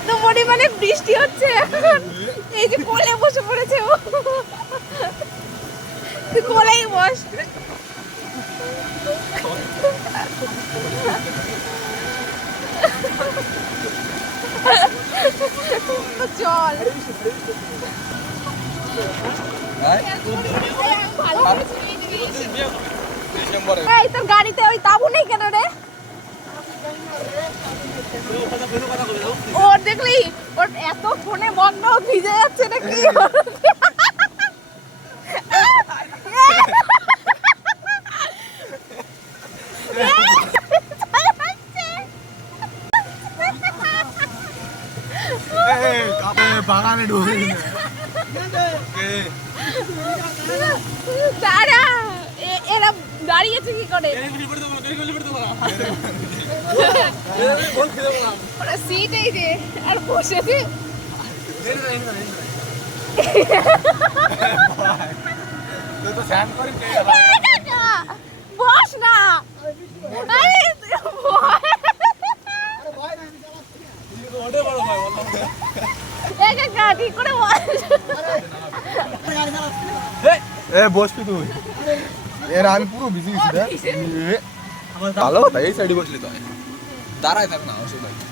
এত পরিমাণে বৃষ্টি হচ্ছে এখন এই যে কোলে বসে পড়েছে ও তুই কোলেই বস চল এই তোর গাড়িতে ওই তাবু নেই কেন রে ওর দেখলি ওর এত ফোনে মগ্ন ভিজে যাচ্ছে নাকি বাগানে ঢুকে তারা এরা দাঁড়িয়েছে কি করে ওরা সিট এই যে আর বসেছে বস না বসবি তুই এর আমি পুরো বিজি গেছি ভালো কথা এই সাইডে বসলি তো দাঁড়ায় থাক না অসুবিধা